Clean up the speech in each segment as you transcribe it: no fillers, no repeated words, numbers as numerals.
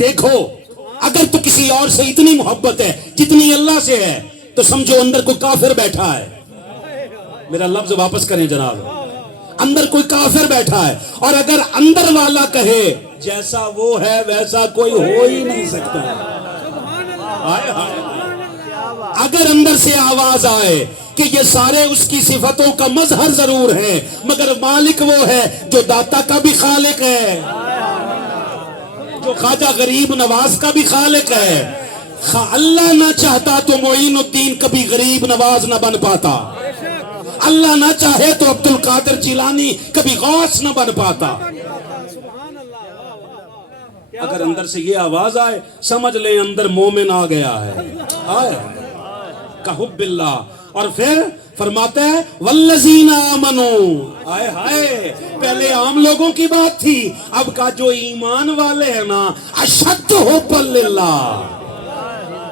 دیکھو اگر تو کسی اور سے اتنی محبت ہے جتنی اللہ سے ہے تو سمجھو اندر کوئی کافر بیٹھا ہے. میرا لفظ واپس کریں جناب, اندر کوئی کافر بیٹھا ہے. اور اگر اندر والا کہے جیسا وہ ہے ویسا کوئی ہو ہی نہیں سکتا. ہائے ہائے. اگر اندر سے آواز آئے کہ یہ سارے اس کی صفتوں کا مظہر ضرور ہے مگر مالک وہ ہے جو داتا کا بھی خالق ہے, جو خواجہ غریب نواز کا بھی خالق ہے. اللہ نہ چاہتا تو معین الدین کبھی غریب نواز نہ بن پاتا. اللہ نہ چاہے تو عبد القادر جیلانی کبھی غوث نہ بن پاتا. اگر اندر سے یہ آواز آئے سمجھ لیں اندر مومن آ گیا ہے. کحب اللہ. اور پھر فرماتا ہے والذین آمنوا. آئے ہائے, پہلے عام لوگوں کی بات تھی, اب کا جو ایمان والے ہیں نا اشد حب للہ,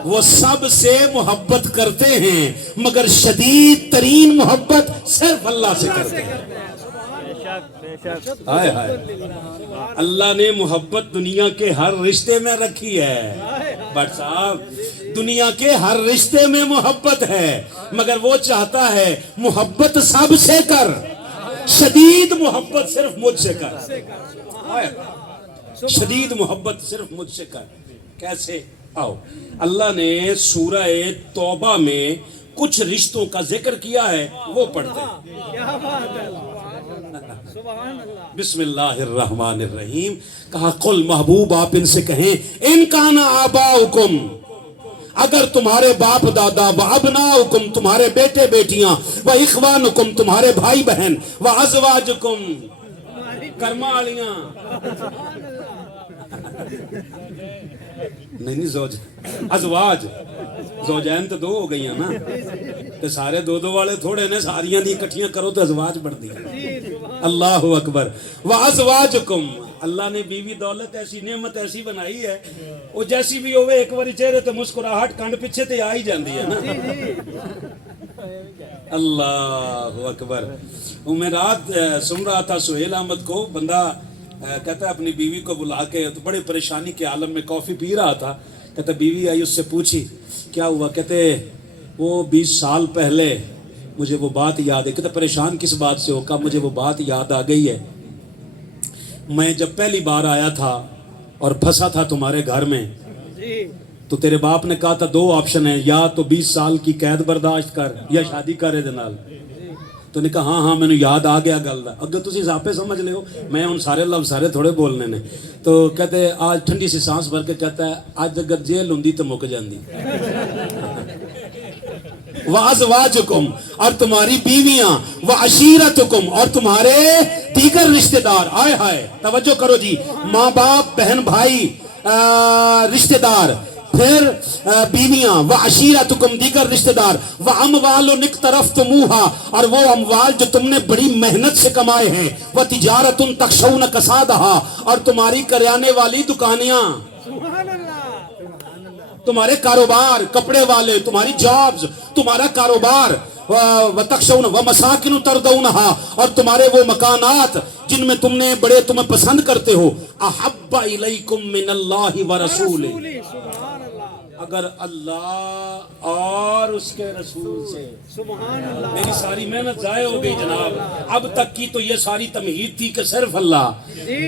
وہ سب سے محبت کرتے ہیں مگر شدید ترین محبت صرف اللہ سے کرتے ہیں. ہائے ہائے. اللہ نے محبت دنیا کے ہر رشتے میں رکھی ہے. بٹ صاحب دنیا کے ہر رشتے میں محبت ہے مگر وہ چاہتا ہے محبت سب سے کر, شدید محبت صرف مجھ سے کر. شدید محبت صرف مجھ سے کر. کیسے؟ آؤ, اللہ نے سورہ توبہ میں کچھ رشتوں کا ذکر کیا ہے, وہ پڑھتے ہیں. بسم اللہ الرحمن الرحیم. کہا قل محبوب آپ ان سے کہیں ان کان آباؤکم, اگر تمہارے باپ دادا, و ابناؤکم تمہارے بیٹے بیٹیاں, و اخوانکم تمہارے بھائی بہن, و ازواجکم کرمالیاں, نہیں زوج, ازواج, زوجین تو دو ہو گئی ہیں نا, تو سارے دو دو والے تھوڑے نے, ساریاں دی اکٹھیاں کرو تو ازواج بڑھ دی. اللہ اکبر. وازواجکم, اللہ نے بیوی دولت ایسی نعمت ایسی بنائی ہے وہ جیسی بھی ہوئے ایک باری چہرے تے مسکراہٹ کنڈ پیچھے تے آ ہی جاندی ہے نا. اللہ اکبر. میں رات سن رہا تھا سہیل احمد کو, بندہ کہتا ہے اپنی بیوی کو بلا کے, تو بڑے پریشانی کے عالم میں کافی پی رہا تھا, کہتا بیوی آئی اس سے پوچھی کیا ہوا, کہتے وہ 20 سال پہلے مجھے وہ بات یاد ہے. کہتا پریشان کس بات سے ہو, کہا مجھے وہ بات یاد آ گئی ہے, میں جب پہلی بار آیا تھا اور پھنسا تھا تمہارے گھر میں تو تیرے باپ نے کہا تھا 2 آپشن ہیں, یا تو 20 سال کی قید برداشت کر یا شادی کرے دے نال. تو نے کہا ہاں میں نے یاد آ گیا گل دا, اگر تسی زاپے سمجھ لے ہو, میں ان سارے لفظ سارے تھوڑے بولنے نے. تو کہتے آج ٹھنڈی سی سانس بھر کے کہتا ہے آج اگر جیل ہوندی تو مک جاندی. وازواجکم, اور تمہاری بیویاں, وعشیرتکم, اور تمہارے دیگر رشتہ دار. آئے ہائے, توجہ کرو جی, ماں باپ, بہن بھائی, رشتہ دار, پھر بیویاں, وعشیرتکم دیگر رشتہ دار, واموال اقترفتموها, اور وہ اموال جو تم نے بڑی محنت سے کمائے ہیں, وتجارت تخشون کسادها, اور تمہاری کریانے والی دکانیاں, تمہارے کاروبار, کپڑے والے, تمہاری جابز, تمہارا کاروبار, وتخشون ومساکن ترضونها, اور تمہارے وہ مکانات جن میں تم نے بڑے تمہیں پسند کرتے ہو. احب الیکم من اللہ ورسولہ, اگر اللہ اور اس کے رسول سے. میری ساری محنت ضائع ہو گئی جناب. اب تک کی تو یہ ساری تمہید تھی کہ صرف اللہ,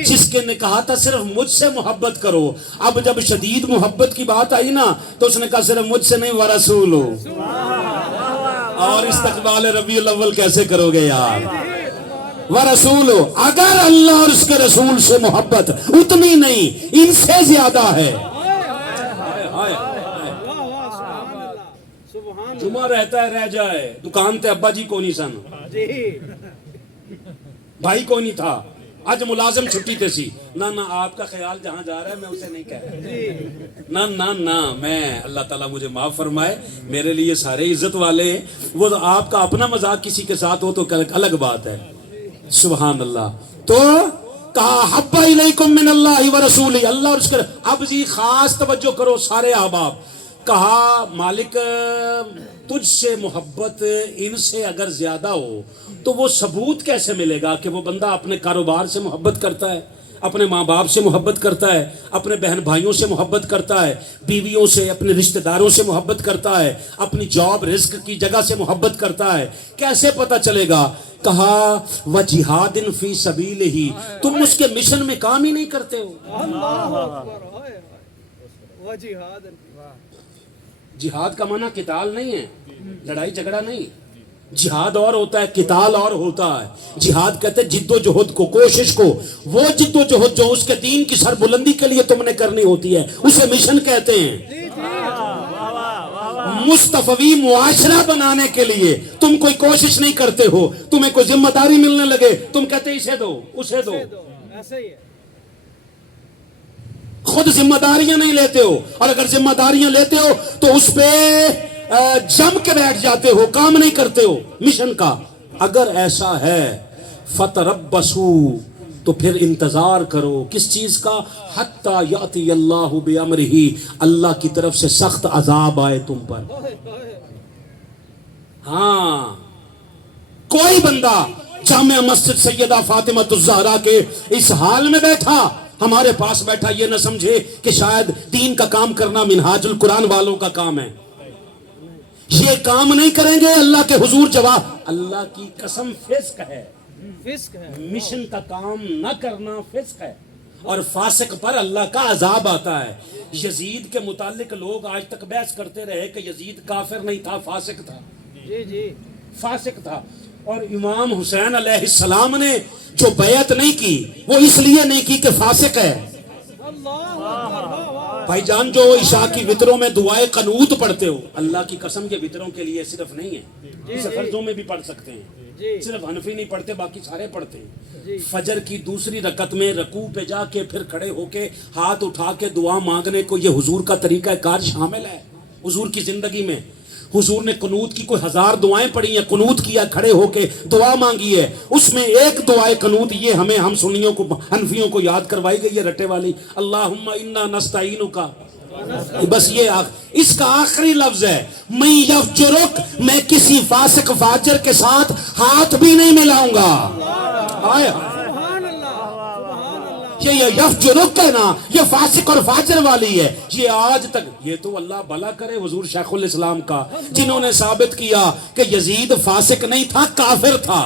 جس کے نے کہا تھا صرف مجھ سے محبت کرو. اب جب شدید محبت کی بات آئی نا تو اس نے کہا صرف مجھ سے نہیں ورسول ہو. اور استقبال ربیع الاول کیسے کرو گے یار, ورسول ہو. اگر اللہ اور اس کے رسول سے محبت اتنی نہیں, ان سے زیادہ ہے. جمعہ رہتا ہے رہ جائے, دکان تے ابا جی کو نہیں سن, بھائی کو نہیں تھا, آج ملازم چھٹی تے سی. نہ آپ کا خیال جہاں جا رہا ہے میں اسے نہیں کہہ رہا, نہ میں, اللہ تعالیٰ مجھے معاف فرمائے, میرے لیے سارے عزت والے ہیں. وہ آپ کا اپنا مذاق کسی کے ساتھ ہو تو الگ بات ہے. سبحان اللہ. تو کہا حب الیکم من اللہ ورسولہ, اللہ اور اس کے. اب جی خاص توجہ کرو سارے احباب. کہا مالک تجھ سے محبت ان سے اگر زیادہ ہو تو وہ ثبوت کیسے ملے گا کہ وہ بندہ اپنے کاروبار سے محبت کرتا ہے, اپنے ماں باپ سے محبت کرتا ہے، اپنے بہن بھائیوں سے محبت کرتا ہے، بیویوں سے، اپنے رشتہ داروں سے محبت کرتا ہے، اپنی جاب رزق کی جگہ سے محبت کرتا ہے، کیسے پتہ چلے گا؟ کہا وَجِہَادٍ فِي سَبِيلِهِ، تم اس کے مشن میں کام ہی نہیں کرتے ہو۔ جہاد کا معنی قتال نہیں ہے، لڑائی جھگڑا نہیں، جہاد اور ہوتا ہے، قتال اور ہوتا ہے۔ جہاد کہتے ہیں جد و جہد کو، کوشش کو، وہ جد و جہد جو اس کے دین کی سربلندی کے لیے تم نے کرنی ہوتی ہے، اسے مشن کہتے ہیں۔ مصطفی معاشرہ بنانے کے لیے تم کوئی کوشش نہیں کرتے ہو، تمہیں کوئی ذمہ داری ملنے لگے تم کہتے اسے دو اسے دو، خود ذمہ داریاں نہیں لیتے ہو، اور اگر ذمہ داریاں لیتے ہو تو اس پہ جم کے بیٹھ جاتے ہو، کام نہیں کرتے ہو مشن کا۔ اگر ایسا ہے فتربصوا، تو پھر انتظار کرو کس چیز کا؟ حتی یاتی اللہ بامرہ، اللہ کی طرف سے سخت عذاب آئے تم پر۔ ہاں، کوئی بندہ جامع مسجد سیدہ فاطمہ الزہرا کے اس حال میں بیٹھا، ہمارے پاس بیٹھا، یہ نہ سمجھے کہ شاید دین کا کام کرنا منہاج القرآن والوں کا کام ہے۔ یہ کام نہیں کریں گے، اللہ کے حضور جواب، اللہ کی قسم فسق ہے، مشن کا کام نہ کرنا فسق ہے، اور فاسق پر اللہ کا عذاب آتا ہے۔ یزید کے متعلق لوگ آج تک بحث کرتے رہے کہ یزید کافر نہیں تھا، فاسق تھا، فاسق تھا، اور امام حسین علیہ السلام نے جو بیعت نہیں کی وہ اس لیے نہیں کی کہ فاسق ہے۔ بھائی جان، جو عشاء کی وتروں میں دعائے قنوت پڑھتے ہو، اللہ کی قسم یہ وتروں کے لیے صرف نہیں ہے، اسے فرضوں میں بھی پڑھ سکتے ہیں، صرف حنفی نہیں پڑھتے، باقی سارے پڑھتے ہیں۔ فجر کی دوسری رکعت میں رکوع پہ جا کے پھر کھڑے ہو کے ہاتھ اٹھا کے دعا مانگنے کو، یہ حضور کا طریقہ کار شامل ہے۔ حضور کی زندگی میں حضور نے قنوت کی کوئی 1000 دعائیں پڑھی ہیں، قنوت کیا، کھڑے ہو کے دعا مانگی ہے، اس میں ایک دعائے قنوت یہ ہم سنیوں کو، حنفیوں کو یاد کروائی گئی ہے رٹے والی، اللہم انا نستعینک، بس یہ اس کا آخری لفظ ہے، میں یفجرک، میں کسی فاسق فاجر کے ساتھ ہاتھ بھی نہیں ملاؤں گا۔ آئے یہ یفجرک کہنا، یہ فاسق اور فاجر والی ہے، یہ آج تک، یہ تو اللہ بھلا کرے حضور شیخ الاسلام کا، جنہوں نے ثابت کیا کہ یزید فاسق نہیں تھا، کافر تھا۔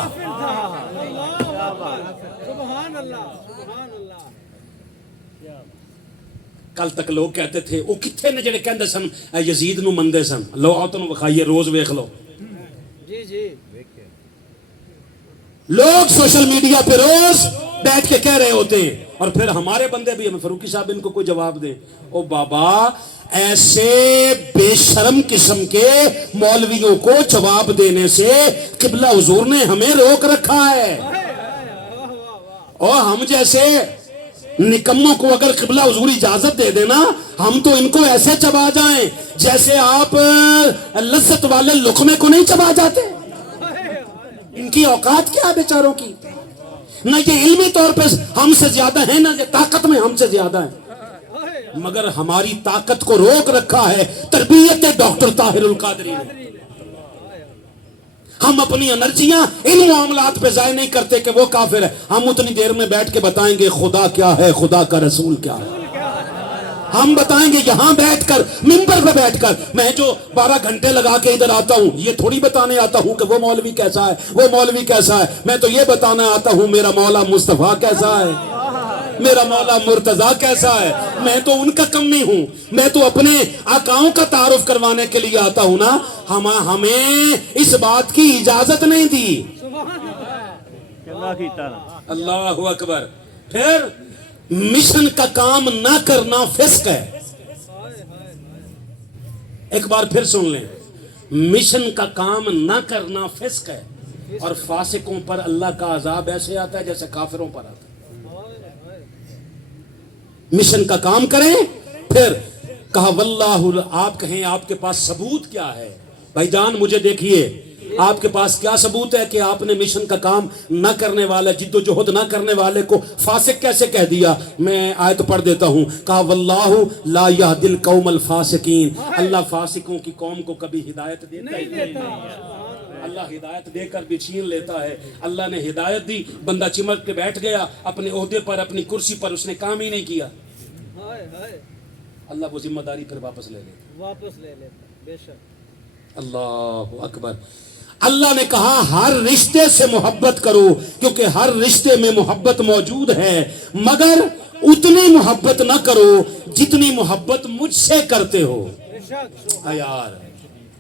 کل تک لوگ کہتے تھے وہ کتنے نے جڑے کہندے سن یزید نو مندے سن، لو آؤ تنوں بخائیے، روز ویکھ لو، لوگ سوشل میڈیا پہ روز بیٹھ کے کہہ رہے ہوتے ہیں، اور پھر ہمارے بندے بھی، ہمیں فاروقی صاحب ان کو کوئی جواب دیں، او بابا ایسے بے شرم قسم کے مولویوں کو جواب دینے سے قبلہ حضور نے ہمیں روک رکھا ہے، اور ہم جیسے نکموں کو اگر قبلہ حضور اجازت دے دینا، ہم تو ان کو ایسے چبا جائیں جیسے آپ لذت والے لقمے کو نہیں چبا جاتے۔ ان کی اوقات کیا ہے بیچاروں کی؟ نہ یہ علمی طور پہ ہم سے زیادہ ہیں، نہ یہ طاقت میں ہم سے زیادہ ہیں، مگر ہماری طاقت کو روک رکھا ہے تربیت ڈاکٹر طاہر القادری نے۔ ہم اپنی انرجیاں ان معاملات پہ ضائع نہیں کرتے کہ وہ کافر ہے، ہم اتنی دیر میں بیٹھ کے بتائیں گے خدا کیا ہے، خدا کا رسول کیا ہے، ہم بتائیں گے یہاں بیٹھ کر، منبر پہ بیٹھ کر۔ میں جو 12 گھنٹے لگا کے ادھر آتا ہوں، یہ تھوڑی بتانے آتا ہوں کہ وہ مولوی کیسا ہے، وہ مولوی کیسا ہے، میں تو یہ بتانا آتا ہوں میرا مولا مصطفیٰ کیسا ہے، میرا مولا مرتضیٰ کیسا ہے۔ میں تو ان کا کم نہیں ہوں، میں تو اپنے آقاؤں کا تعارف کروانے کے لیے آتا ہوں نا۔ ہمیں اس بات کی اجازت نہیں دی۔ اللہ اکبر۔ پھر مشن کا کام نہ کرنا فسق ہے۔ ایک بار پھر سن لیں، مشن کا کام نہ کرنا فسق ہے، اور فاسقوں پر اللہ کا عذاب ایسے آتا ہے جیسے کافروں پر آتا ہے۔ مشن کا کام کریں، پھر کہا واللہ، آپ کہیں آپ کے پاس ثبوت کیا ہے؟ بھائی جان مجھے دیکھیے، آپ کے پاس کیا ثبوت ہے کہ آپ نے مشن کا کام نہ کرنے والے، جد و جہد نہ کرنے والے کو فاسق کیسے کہہ دیا؟ میں آیت پڑھ دیتا ہوں، کہا واللہ لا یہدی القوم الفاسقین، اللہ فاسقوں کی قوم کو کبھی ہدایت دیتا ہی نہیں۔ اللہ ہدایت دے کر بھی چھین لیتا ہے. اللہ نے ہدایت دی, بندہ چمٹ کے بیٹھ گیا اپنے عہدے پر, اپنی کرسی پر, اس نے کام ہی نہیں کیا, اللہ وہ ذمہ داری پھر واپس لے لیتا. بے شک. اللہ اکبر. اللہ نے کہا ہر رشتے سے محبت کرو کیونکہ ہر رشتے میں محبت موجود ہے, مگر اتنی محبت نہ کرو جتنی محبت مجھ سے کرتے ہو. یار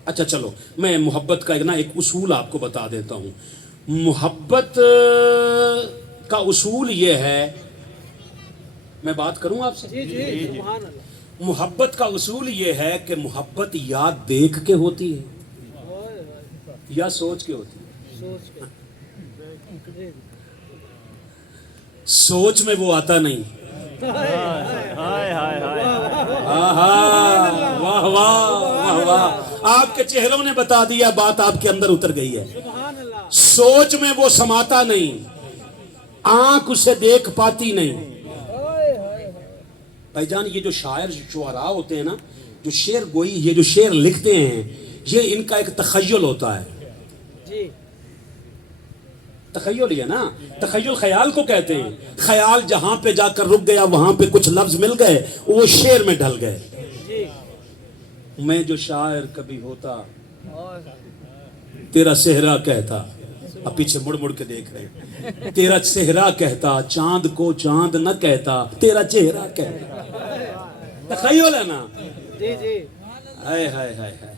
اچھا چلو میں محبت کا ایک اصول آپ کو بتا دیتا ہوں. محبت کا اصول یہ ہے, میں بات کروں آپ سے. سبحان اللہ. محبت کا اصول یہ ہے کہ محبت یا دیکھ کے ہوتی ہے یا سوچ کے ہوتی ہے. سوچ کے. سوچ میں وہ آتا نہیں. واہ واہ واہ, آپ کے چہروں نے بتا دیا, بات آپ کے اندر اتر گئی ہے. سبحان اللہ. سوچ میں وہ سماتا نہیں, آنکھ اسے دیکھ پاتی نہیں. بھائی جان یہ جو شاعر شعراء ہوتے ہیں نا, جو شعر گوئی, یہ جو شعر لکھتے ہیں, یہ ان کا ایک تخیل ہوتا ہے. جی تخیل یہ نا, تخیل خیال کو کہتے ہیں. خیال جہاں پہ جا کر رک گیا وہاں پہ کچھ لفظ مل گئے, وہ شعر میں ڈھل گئے. جی. میں جو شاعر کبھی ہوتا تیرا صحرا کہتا, اب پیچھے مڑ مڑ کے دیکھ رہے ہیں, تیرا صحرا کہتا, چاند کو چاند نہ کہتا, تیرا چہرہ کہتا. تخیل ہے نا. جی جی. ہائے ہائے ہائے ہائے,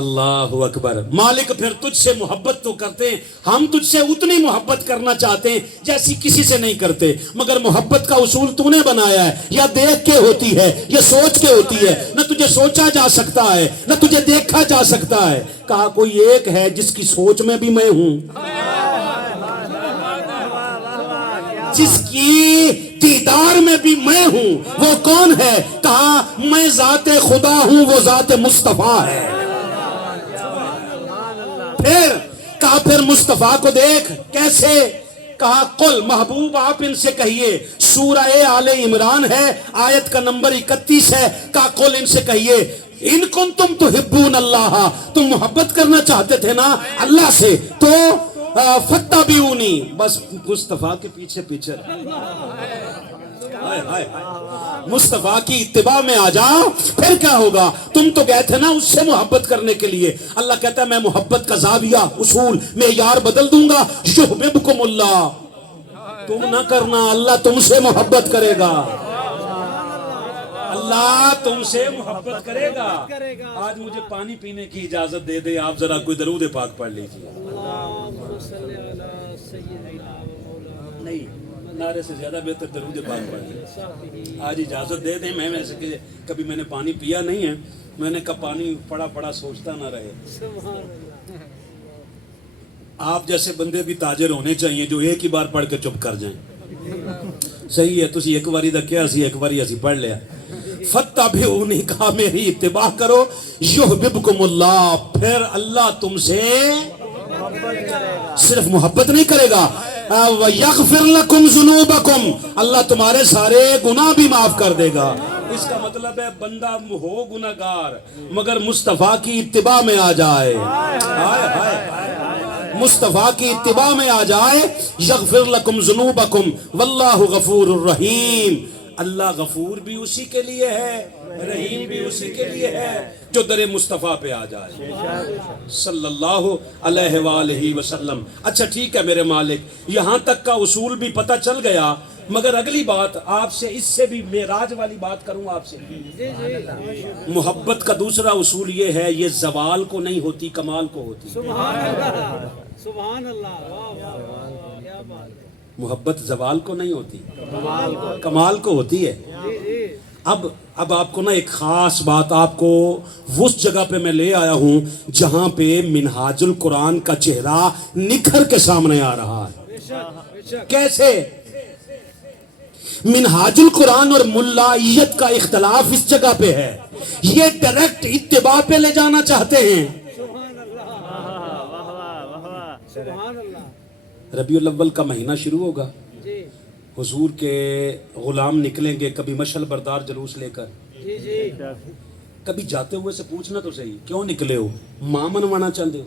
اللہ اکبر. مالک پھر تجھ سے محبت تو کرتے ہیں, ہم تجھ سے اتنی محبت کرنا چاہتے ہیں جیسی کسی سے نہیں کرتے, مگر محبت کا اصول تو نے بنایا ہے, یا دیکھ کے ہوتی ہے یا سوچ کے ہوتی ہے. نہ تجھے سوچا جا سکتا ہے نہ تجھے دیکھا جا سکتا ہے. کہا کوئی ایک ہے جس کی سوچ میں بھی میں ہوں, جس کی دیدار میں بھی میں ہوں. وہ کون ہے؟ کہا میں ذات خدا ہوں, وہ ذات مصطفیٰ ہے. پھر کہا پھر مصطفیٰ کو دیکھ کیسے. کہا قل, محبوب آپ ان سے کہیے, سورہ آل عمران ہے, آیت کا نمبر 31 ہے. کہا قل ان سے کہیے, ان کنتم تحبون اللہ, تم محبت کرنا چاہتے تھے نا اللہ سے, تو فاتبعونی, بس مصطفیٰ کے پیچھے پیچھے, مصطفیٰ کی اتباع میں آ جاؤ. پھر کیا ہوگا؟ تم تو گئے تھے نا اس سے محبت کرنے کے لیے. اللہ کہتا ہے میں محبت کا زاویہ, اصول, معیار بدل دوں گا. یحببکم اللہ, تم نہ کرنا, اللہ تم سے محبت کرے گا. اللہ تم سے محبت کرے گا. آج مجھے پانی پینے کی اجازت دے دے, آپ ذرا کوئی درود پاک پڑھ لیجیے. نہیں, نعرے سے زیادہ بہتر درود پاک پڑھ لیجیے. آج اجازت دے دیں. میں سے کبھی میں نے پانی پیا نہیں ہے, میں نے کہا پانی پڑا پڑا سوچتا نہ رہے. آپ جیسے بندے بھی تاجر ہونے چاہیے جو ایک ہی بار پڑھ کے چپ کر جائیں. صحیح ہے, تسی ایک باری دا کیا سی, ایک باری اسی پڑھ لیا. فاتبعونی, کہا میری اتباع کرو. یحببکم اللہ, پھر اللہ تم سے صرف محبت نہیں کرے گا, وَيَغْفِرْ لَكُمْ ذُنُوبَكُمْ, اللہ تمہارے سارے گناہ بھی معاف کر دے گا. اس کا مطلب ہے بندہ ہو گناہگار مگر مصطفیٰ کی اتباع میں آ جائے. مصطفیٰ کی اتباع میں آ جائے. یغفر لکم ذنوبکم واللہ غفور الرحیم, اللہ غفور بھی اسی کے لیے ہے, رحیم بھی اسی کے لیے ہے جو در مصطفیٰ پہ آ جائے صلی اللہ علیہ وآلہ وسلم. اچھا ٹھیک ہے میرے مالک, یہاں تک کا اصول بھی پتہ چل گیا, مگر اگلی بات آپ سے, اس سے بھی معراج والی بات کروں آپ سے. محبت کا دوسرا اصول یہ ہے, یہ زوال کو نہیں ہوتی, کمال کو ہوتی. سبحان اللہ, سبحان اللہ, واہ واہ واہ, کیا بات ہے. محبت زوال کو نہیں ہوتی, کمال کو ہوتی ہے. اب آپ کو نا ایک خاص بات آپ کو اس جگہ پہ میں لے آیا ہوں جہاں پہ منہاج القرآن کا چہرہ نکھر کے سامنے آ رہا ہے. کیسے؟ منہاج القرآن اور ملائیت کا اختلاف اس جگہ پہ ہے. یہ ڈائریکٹ اتباع پہ لے جانا چاہتے ہیں. سبحان اللہ. ربیع الاول کا مہینہ شروع ہوگا, جی حضور کے غلام نکلیں گے, کبھی مشعل بردار جلوس لے کر, جی جی. کبھی جاتے ہوئے سے پوچھنا تو صحیح, کیوں نکلے ہو؟ ماں منوانا چاہتے ہو؟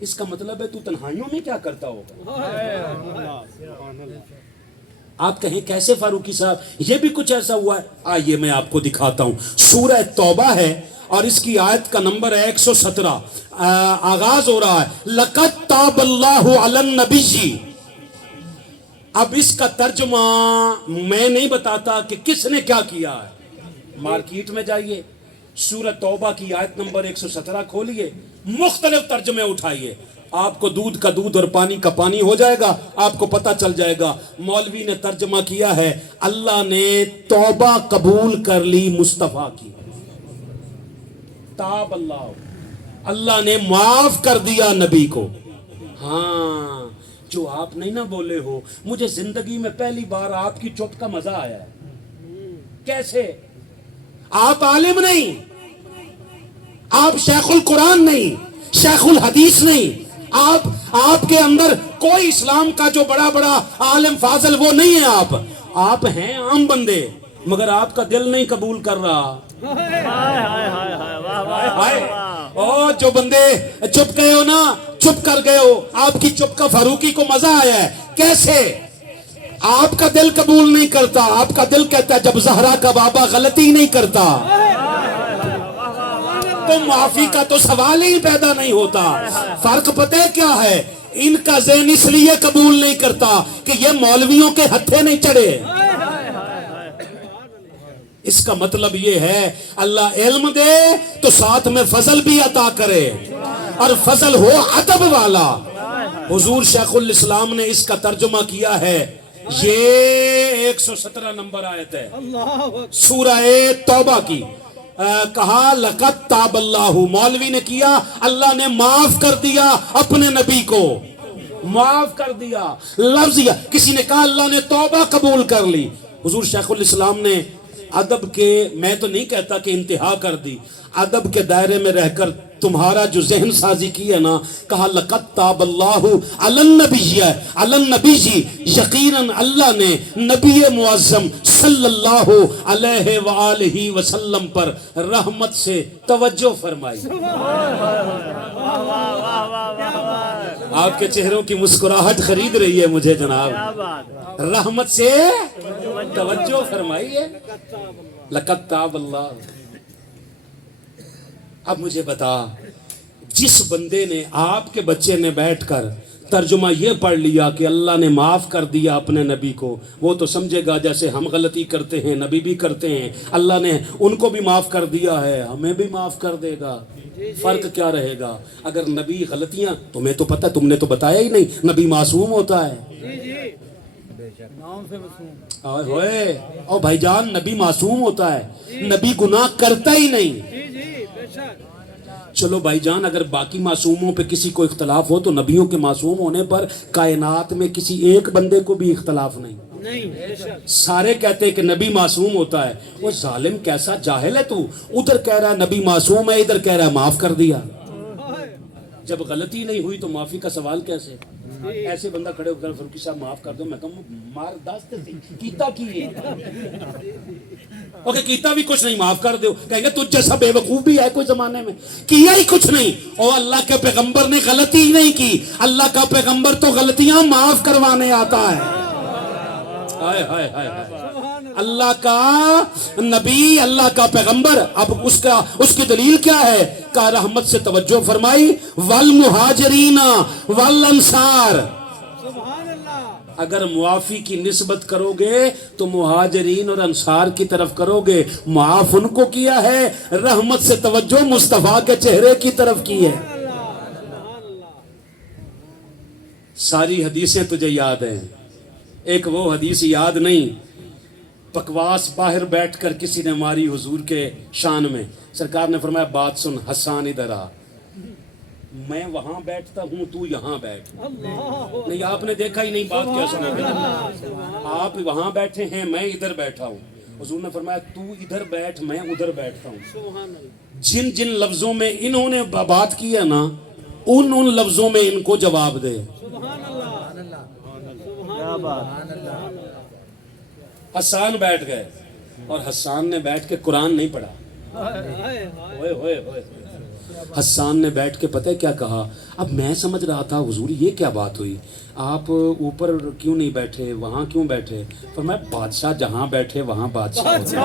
اس کا مطلب ہے تو تنہائیوں میں کیا کرتا ہوگا. آپ کہیں کیسے فاروقی صاحب یہ بھی کچھ ایسا ہوا ہے؟ آئیے میں آپ کو دکھاتا ہوں. سورہ توبہ ہے اور اس کی آیت کا نمبر ہے 117. آغاز ہو رہا ہے لَقَدْ تَابَ اللَّهُ عَلَى النَّبِيِّ. اب اس کا ترجمہ میں نہیں بتاتا کہ کس نے کیا کیا ہے. مارکیٹ میں جائیے, سورہ توبہ کی آیت نمبر 117 کھولیے, مختلف ترجمے اٹھائیے, آپ کو دودھ کا دودھ اور پانی کا پانی ہو جائے گا. آپ کو پتہ چل جائے گا مولوی نے ترجمہ کیا ہے اللہ نے توبہ قبول کر لی مصطفیٰ کی. تاب اللہ, اللہ نے معاف کر دیا نبی کو. ہاں جو آپ نہیں نہ بولے ہو, مجھے زندگی میں پہلی بار آپ کی چپ کا مزہ آیا ہے. کیسے؟ آپ عالم نہیں, آپ شیخ القرآن نہیں, شیخ الحدیث نہیں, آپ کے اندر کوئی اسلام کا جو بڑا بڑا عالم فاضل وہ نہیں ہے. آپ ہیں عام بندے, مگر آپ کا دل نہیں قبول کر رہا. او جو بندے چپ گئے ہو نا, چپ کر گئے ہو, آپ کی چپ کا فاروقی کو مزہ آیا ہے. کیسے؟ آپ کا دل قبول نہیں کرتا. آپ کا دل کہتا ہے جب زہرا کا بابا غلطی نہیں کرتا تو معافی کا تو سوال ہی پیدا نہیں ہوتا. فرق پتہ ہے کیا ہے؟ ان کا ذہن اس لیے قبول نہیں کرتا کہ یہ مولویوں کے ہتھے نہیں چڑھے. اس کا مطلب یہ ہے اللہ علم دے تو ساتھ میں فضل بھی عطا کرے, اور فضل ہو ادب والا. حضور شیخ الاسلام نے اس کا ترجمہ کیا ہے. یہ 117 نمبر آیت ہے سورہ توبہ کی. کہا لقد تاب اللہ, مولوی نے کیا اللہ نے معاف کر دیا اپنے نبی کو, معاف کر دیا. لفظ کسی نے کہا اللہ نے توبہ قبول کر لی. حضور شیخ الاسلام نے ادب کے, میں تو نہیں کہتا کہ انتہا کر دی, ادب کے دائرے میں رہ کر تمہارا جو ذہن سازی کی ہے نا, کہا لقد تاب اللہ علی النبی, علی النبی جی, یقیناً اللہ نے نبی معظم صلی اللہ علیہ وآلہ وسلم پر رحمت سے توجہ فرمائی. آپ کے چہروں کی مسکراہٹ خرید رہی ہے مجھے جناب. رحمت سے توجہ فرمائی ہے. لقد تاب اللہ. اب مجھے بتا, جس بندے نے, آپ کے بچے نے بیٹھ کر ترجمہ یہ پڑھ لیا کہ اللہ نے معاف کر دیا اپنے نبی کو, وہ تو سمجھے گا جیسے ہم غلطی کرتے ہیں نبی بھی کرتے ہیں, اللہ نے ان کو بھی معاف کر دیا ہے ہمیں بھی معاف کر دے گا. فرق کیا رہے گا؟ اگر نبی غلطیاں, تمہیں تو پتہ, تم نے تو بتایا ہی نہیں نبی معصوم ہوتا ہے. ہوئے او بھائی جان, نبی معصوم ہوتا ہے, نبی گناہ کرتا ہی نہیں. چلو بھائی جان, اگر باقی معصوموں پہ کسی کو اختلاف ہو تو نبیوں کے معصوم ہونے پر کائنات میں کسی ایک بندے کو بھی اختلاف نہیں. سارے کہتے ہیں کہ نبی معصوم ہوتا ہے. وہ ظالم کیسا جاہل ہے تو, ادھر کہہ رہا ہے نبی معصوم ہے, ادھر کہہ رہا ہے معاف کر دیا. جب غلطی نہیں ہوئی تو معافی کا سوال کیسے؟ ایسے بندہ کھڑے ہو کر فاروقی صاحب معاف کر دو, میں کہوں مار دست کیتا کی اوکے کیتا بھی کچھ نہیں, معاف کر دو. کہیں گے تجھ جیسا بے وقوف بھی ہے کوئی زمانے میں, کیا ہی کچھ نہیں. اور اللہ کے پیغمبر نے غلطی ہی نہیں کی. اللہ کا پیغمبر تو غلطیاں معاف کروانے آتا ہے. اللہ کا نبی, اللہ کا پیغمبر. اب اس کی دلیل کیا ہے؟ کہ رحمت سے توجہ فرمائی, والمہاجرین والانصار. اگر معافی کی نسبت کرو گے تو مہاجرین اور انصار کی طرف کرو گے. معاف ان کو کیا ہے, رحمت سے توجہ مصطفیٰ کے چہرے کی طرف کی ہے. ساری حدیثیں تجھے یاد ہیں, ایک وہ حدیث یاد نہیں, بکواس باہر بیٹھ کر کسی نے ماری حضور کے شان میں. سرکار نے فرمایا بات سن حسان ادھر آ, میں وہاں بیٹھتا ہوں تو یہاں بیٹھ. نہیں آپ نے دیکھا ہی نہیں, بات کیا سنا, آپ وہاں بیٹھے ہیں میں ادھر بیٹھا ہوں. حضور نے فرمایا تو ادھر بیٹھ میں ادھر بیٹھتا ہوں. جن جن لفظوں میں انہوں نے بات کی ہے نا, ان لفظوں میں ان کو جواب دے. حسان بیٹھ گئے اور حسان نے بیٹھ کے قرآن نہیں پڑھا. حسان نے بیٹھ کے پتہ ہے کیا کہا؟ اب میں سمجھ رہا تھا حضور یہ کیا بات ہوئی، آپ اوپر کیوں نہیں بیٹھے، وہاں کیوں بیٹھے؟ فرمایا بادشاہ جہاں بیٹھے وہاں بادشاہ ہوتا ہے،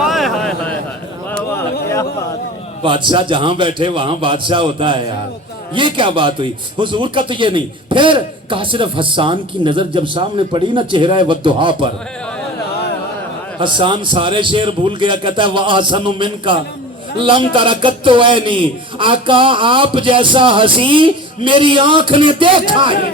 بادشاہ جہاں بیٹھے وہاں بادشاہ ہوتا ہے یار، یہ کیا بات ہوئی؟ حضور کا تو یہ نہیں۔ پھر کہا صرف حسان کی نظر جب سامنے پڑی نا چہرہ والضحیٰ پر، حسان سارے شعر بھول گیا، کہتا ہے وَأَحْسَنُ مِنْكَ لَمْ تَرَكَتْ عَيْنِي، آقا آپ جیسا حسین میری آنکھ نے دیکھا ہے۔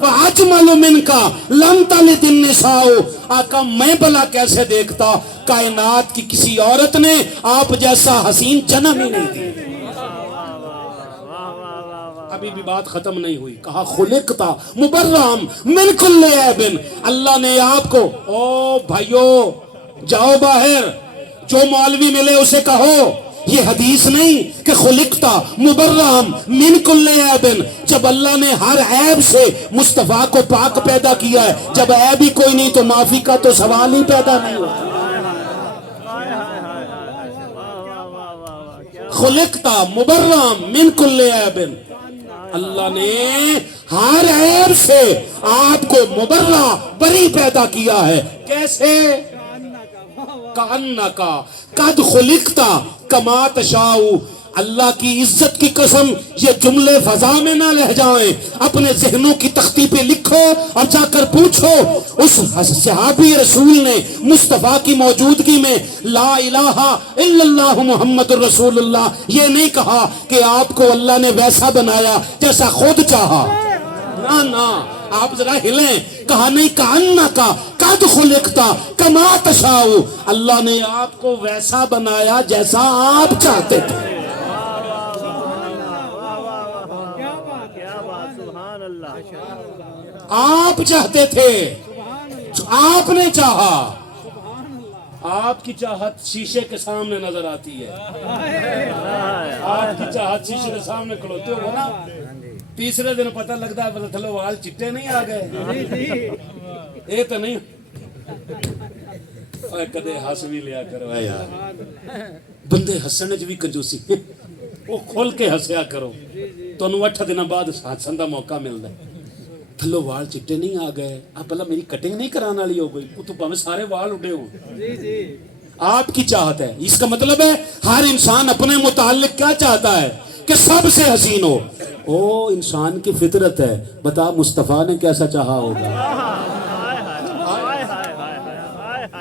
وَأَجْمَلُ مِنْكَ لَمْ تَلِدِ النِّسَاءُ، آقا میں بھلا کیسے دیکھتا، کائنات کی کسی عورت نے آپ جیسا حسین جنم ہی نہیں دی۔ ابھی بھی بات ختم نہیں ہوئی، کہا خلقتا مبرم من کل عیب، اللہ نے آپ کو، او بھائیو جاؤ باہر، جو مولوی ملے اسے کہو یہ حدیث نہیں کہ خلقتا مبرم من کل عیب، جب اللہ نے ہر عیب سے مصطفیٰ کو پاک پیدا کیا ہے، جب عیب ہی کوئی نہیں تو معافی کا تو سوال ہی پیدا نہیں ہوتا۔ خلقتا مبرم من کل عیب، اللہ نے ہر عیب سے آپ کو مبرہ بری پیدا کیا ہے۔ کیسے؟ کأنکا قد خلقتا کما تشاء، اللہ کی عزت کی قسم یہ جملے فضا میں نہ رہ جائیں، اپنے ذہنوں کی تختی پہ لکھو اور جا کر پوچھو اس صحابی رسول نے مصطفیٰ کی موجودگی میں لا الہ الا اللہ محمد الرسول اللہ یہ نہیں کہا کہ آپ کو اللہ نے ویسا بنایا جیسا خود چاہا، نہ آپ ذرا ہلیں، کہا نہیں کأنکا قد خلقتا کما تشاء، اللہ نے آپ کو ویسا بنایا جیسا آپ چاہتے تھے۔ آپ چاہتے تھے، آپ نے چاہا، آپ کی چاہت شیشے کے سامنے نظر آتی ہے، آپ کی چاہت شیشے کے سامنے کھلوتے ہو نا، تیسرے دن پتہ لگتا ہے پتہ چلو وال چٹے نہیں آ گئے، یہ تو نہیں کدے ہس بھی لیا کرو یار، بندے ہسنے چ بھی کنجوسی، وہ کھول کے ہسیا کرو، تمہیں 8 دن بعد ہسن کا موقع ملتا ہے۔ تھلو وال چٹے نہیں آ گئے، آپ پہلا میری کٹنگ نہیں کرانا والی ہو گئی، تو پاویں سارے وال اڑے ہوں، آپ کی چاہت ہے۔ اس کا مطلب ہے ہر انسان اپنے متعلق کیا چاہتا ہے کہ سب سے حسین ہو، او انسان کی فطرت ہے، بتا مصطفیٰ نے کیسا چاہا ہوگا۔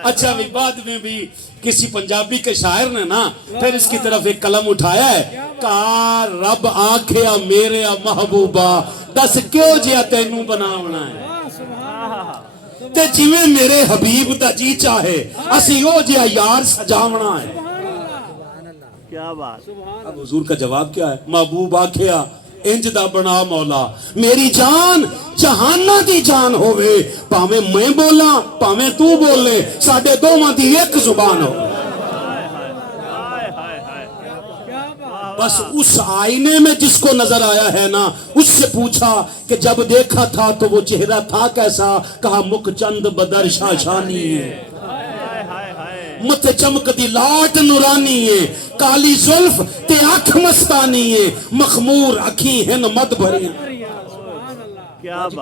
اچھا بھی بعد میں بھی کسی پنجابی کے شاعر نے نا پھر اس کی طرف ایک قلم اٹھایا ہے، کہا رب آکھیا میرے محبوبہ دس کیوں جیا تینوں بناونا ہے، تے جویں میرے حبیب دا جی چاہے اسی او جیا یار سجاونا ہے۔ کیا بات، اب حضور کا جواب کیا ہے؟ محبوب آکھیا انج دا بنا مولا میری جان جہانہ دی جان ہوئے، پاویں میں بولا پاویں تو بولے ساڈے دوواں دی ایک زبان ہو۔ بس اس آئینے میں جس کو نظر آیا ہے نا اس سے پوچھا کہ جب دیکھا تھا تو وہ چہرہ تھا کیسا، کہا مکھ چند بدر شاشانی ہے، مت چمک دی لاٹ نورانی ہے، کالی زلف تے آنکھ مستانی ہے، مخمور اکھی ہن مد بھری۔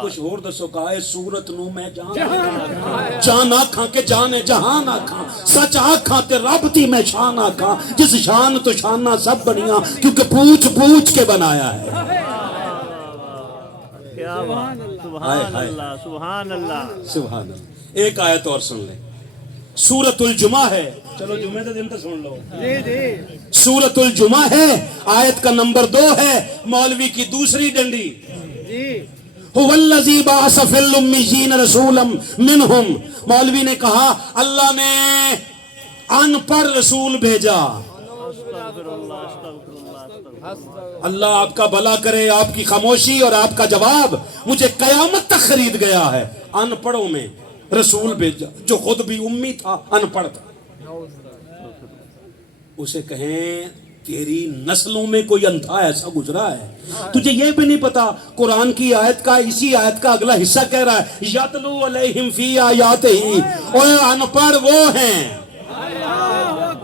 کچھ اور دسو، کہا ہے صورت نو میں جان آکھاں کہ جانے جہان آکھاں، سچ آکھاں تے رب دی میں شان آکھاں، جس شان تو شانہ سب بنیاں کیونکہ پوچھ پوچھ کے بنایا ہے۔ سبحان اللہ سبحان اللہ سبحان اللہ۔ ایک آیت اور سن لیں، سورۃ الجمعہ ہے، چلو جمعہ دے دن تو سن لو، سورۃ الجمعہ ہے، آیت کا نمبر 2 ہے، مولوی کی دوسری ڈنڈی، هو الذی بعث فی الامیین رسولا منہم، مولوی نے کہا اللہ نے ان پڑھ رسول بھیجا۔ اللہ آپ کا بھلا کرے، آپ کی خاموشی اور آپ کا جواب مجھے قیامت تک خرید گیا ہے، ان پڑھوں میں رسول بھیجا جو خود بھی امی تھا، ان پڑھ تھا، اسے کہیں تیری نسلوں میں کوئی اندھا ایسا گزرا ہے، تجھے یہ بھی نہیں پتا قرآن کی آیت کا اسی آیت کا اگلا حصہ کہہ رہا ہے یتلو علیہم فی آیاتہ، اور ان پڑھ وہ ہیں،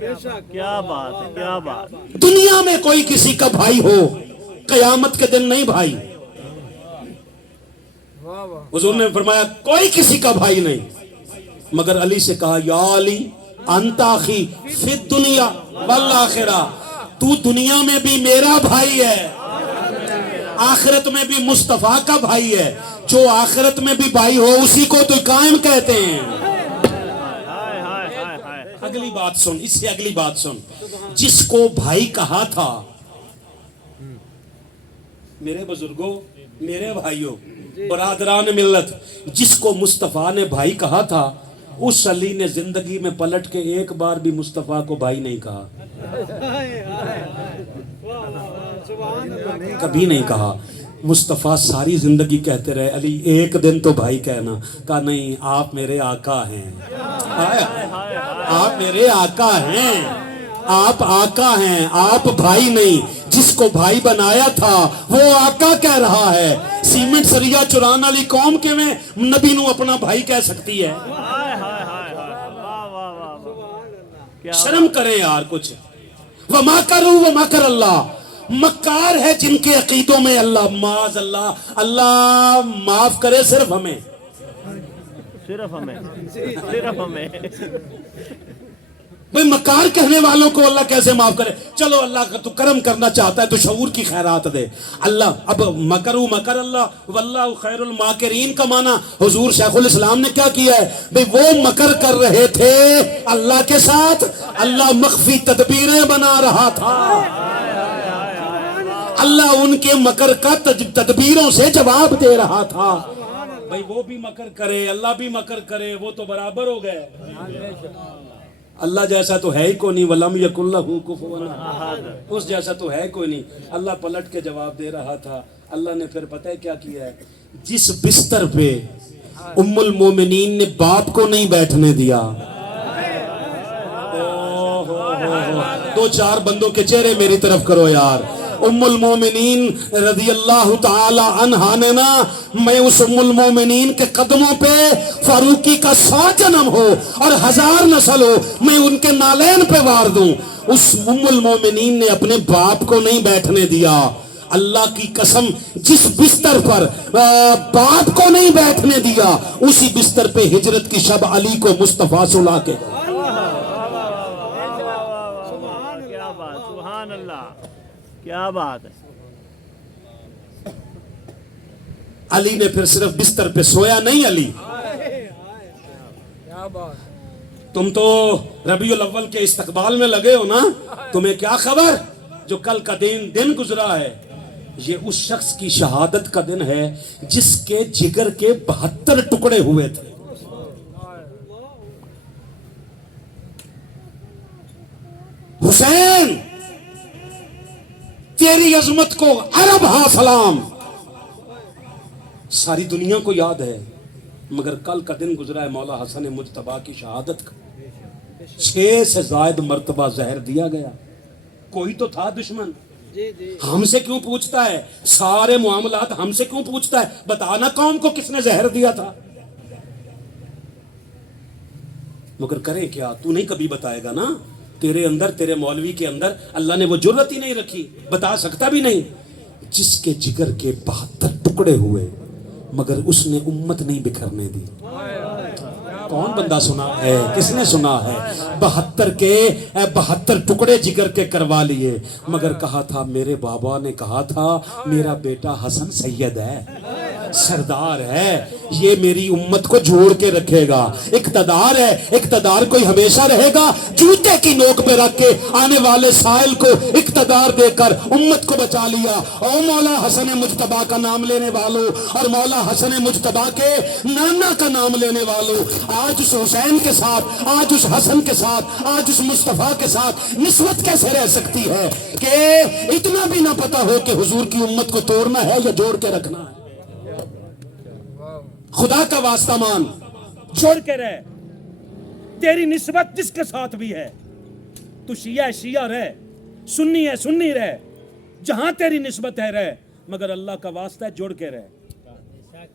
بے شک کیا بات ہے، کیا بات. دنیا میں کوئی کسی کا بھائی ہو، قیامت کے دن نہیں بھائی. واہ واہ حضور نے فرمایا کوئی کسی کا بھائی نہیں، مگر علی سے کہا یا علی انت اخی فی الدنیا والآخرہ، تو دنیا میں بھی میرا بھائی ہے، آخرت میں بھی مصطفیٰ کا بھائی ہے. جو آخرت میں بھی بھائی ہو اسی کو تو قائم کہتے ہیں. ہائے ہائے ہائے ہائے. اگلی بات سن، اس سے اگلی بات سن. جس کو بھائی کہا تھا، میرے بزرگوں، میرے بھائیوں، برادران ملت، جس کو مصطفیٰ نے بھائی کہا تھا، اس علی نے زندگی میں پلٹ کے ایک بار بھی مصطفیٰ کو بھائی نہیں کہا، ہائے ہائے واہ واہ سبحان اللہ کبھی نہیں کہا. مصطفیٰ ساری زندگی کہتے رہے علی ایک دن تو بھائی کہنا. کہا نہیں، آپ میرے آقا ہیں، آپ میرے آقا ہیں، آپ آقا ہیں، آپ بھائی نہیں. جس کو بھائی بنایا تھا وہ آقا کہہ رہا ہے. سیمنٹ سریا چران والی قوم کے میں نبی نو اپنا بھائی کہہ سکتی ہے؟ ہائے ہائے ہائے ہائے. واہ واہ واہ واہ. کیا شرم کریں یار کچھ. وما کرو وما کر اللہ، مکار ہے جن کے عقیدوں میں اللہ معاذ اللہ. اللہ معاف کرے صرف ہمیں. صرف ہمیں، صرف ہمیں. بھئی مکار کہنے والوں کو اللہ کیسے معاف کرے؟ چلو اللہ کا تو کرم کرنا چاہتا ہے تو شعور کی خیرات دے اللہ. اب مکرو مکر اللہ واللہ خیر الماکرین کا معنی حضور شیخ الاسلام نے کیا کیا ہے؟ بھئی وہ مکر کر رہے تھے اللہ کے ساتھ، اللہ مخفی تدبیریں بنا رہا تھا. اللہ ان کے مکر کا تدبیروں سے جواب دے رہا تھا. بھئی وہ بھی مکر کرے، اللہ بھی مکر کرے، وہ تو برابر ہو گئے. اللہ جیسا تو ہے ہی کوئی نہیں. وَلَمْ يَكُنْ لَهُ كُفُوًا أَحَدٌ، اس جیسا تو ہے کوئی نہیں. اللہ پلٹ کے جواب دے رہا تھا. اللہ نے پھر پتہ ہے کیا کیا ہے؟ جس بستر پہ ام المومنین نے باپ کو نہیں بیٹھنے دیا، دو چار بندوں کے چہرے میری طرف کرو یار. ام المومنین رضی اللہ تعالی عنہا نے نا، میں اس ام المومنین کے قدموں پہ فاروقی کا 100 جنم ہو اور 1000 نسل ہو، میں ان کے نالین پہ وار دوں. اس ام المومنین نے اپنے باپ کو نہیں بیٹھنے دیا. اللہ کی قسم، جس بستر پر باپ کو نہیں بیٹھنے دیا اسی بستر پہ ہجرت کی شب علی کو مصطفیٰ سلا کے گئے. کیا بات، سبحان اللہ، کیا بات ہے. علی نے پھر صرف بستر پہ سویا نہیں. علی کیا بات تم تو ربیع الاول کے استقبال میں لگے ہو نا، تمہیں کیا خبر؟ جو کل کا دن گزرا ہے یہ اس شخص کی شہادت کا دن ہے جس کے جگر کے 72 ٹکڑے ہوئے تھے. حسین تیری عظمت کو عرب ہاں سلام، ساری دنیا کو یاد ہے، مگر کل کا دن گزرا ہے مولا حسن مجتبیٰ کی شہادت کا. 6 سے زائد مرتبہ زہر دیا گیا. کوئی تو تھا دشمن، جی جی ہم سے کیوں پوچھتا ہے؟ سارے معاملات ہم سے کیوں پوچھتا ہے؟ بتانا قوم کو کس نے زہر دیا تھا. مگر کریں کیا؟ تو نہیں کبھی بتائے گا نا. تیرے اندر، تیرے مولوی کے اندر اللہ نے وہ جرت ہی نہیں رکھی، بتا سکتا بھی نہیں. جس کے جگر کے 72 ٹکڑے ہوئے مگر اس نے امت نہیں بکھرنے دی. کون بندہ سنا ہے؟ کس نے سنا ہے؟ 72 ٹکڑے جگر کے کروا لیے، مگر کہا تھا، میرے بابا نے کہا تھا میرا بیٹا حسن سید ہے، سردار ہے، یہ میری امت کو جوڑ کے رکھے گا. اقتدار ہے، اقتدار کوئی ہمیشہ رہے گا. جوتے کی نوک پہ رکھ کے آنے والے سائل کو اقتدار دے کر امت کو بچا لیا. او مولا حسن مجتبیٰ کا نام لینے والوں اور مولا حسن مجتبیٰ کے نانا کا نام لینے والوں، آج اس حسین کے ساتھ، آج اس حسن کے ساتھ، آج اس مصطفیٰ کے ساتھ نسبت کیسے رہ سکتی ہے کہ اتنا بھی نہ پتا ہو کہ حضور کی امت کو توڑنا ہے یا جوڑ کے رکھنا ہے. خدا کا واسطہ مان، چھوڑ کے رہ. تیری نسبت جس کے ساتھ بھی ہے، تو شیعہ ہے شیعہ رہ، سنی ہے سنی رہ، جہاں تیری نسبت ہے رہ، مگر اللہ کا واسطہ ہے جوڑ کے رہ.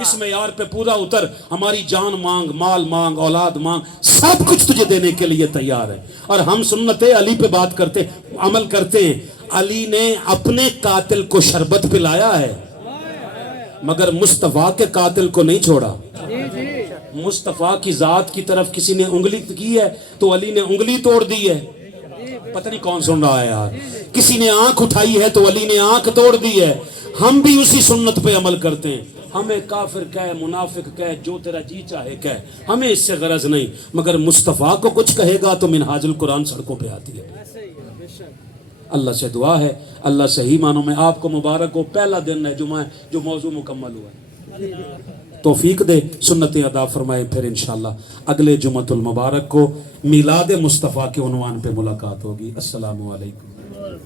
اس معیار پہ پورا اتر. ہماری جان مانگ, مال مانگ, اولاد مانگ, سب کچھ تجھے دینے کے لیے تیار ہے. اور ہم سنت علی پہ بات کرتے, عمل کرتے ہیں. علی نے اپنے قاتل کو شربت پلایا ہے مگر مصطفیٰ کے قاتل کو نہیں چھوڑا. مصطفیٰ کی ذات کی طرف کسی نے انگلی کی ہے تو علی نے انگلی توڑ دی ہے. پتہ نہیں کون سن رہا ہے یار. کسی نے آنکھ اٹھائی ہے تو علی نے آنکھ توڑ دی ہے. ہم بھی اسی سنت پہ عمل کرتے ہیں. ہمیں کافر کہے, منافق کہے, جو تیرا جی چاہے کہے, ہمیں اس سے غرض نہیں. مگر مصطفیٰ کو کچھ کہے گا تو منہاج القرآن سڑکوں پہ آتی ہے. اللہ سے دعا ہے اللہ صحیح معنوں میں آپ کو مبارک ہو. پہلا دن ہے جمعہ جو موضوع مکمل ہوا ہے. توفیق دے, سنتیں ادا فرمائے. پھر انشاءاللہ اگلے جمعۃ المبارک کو میلاد مصطفیٰ کے عنوان پہ ملاقات ہوگی. السلام علیکم.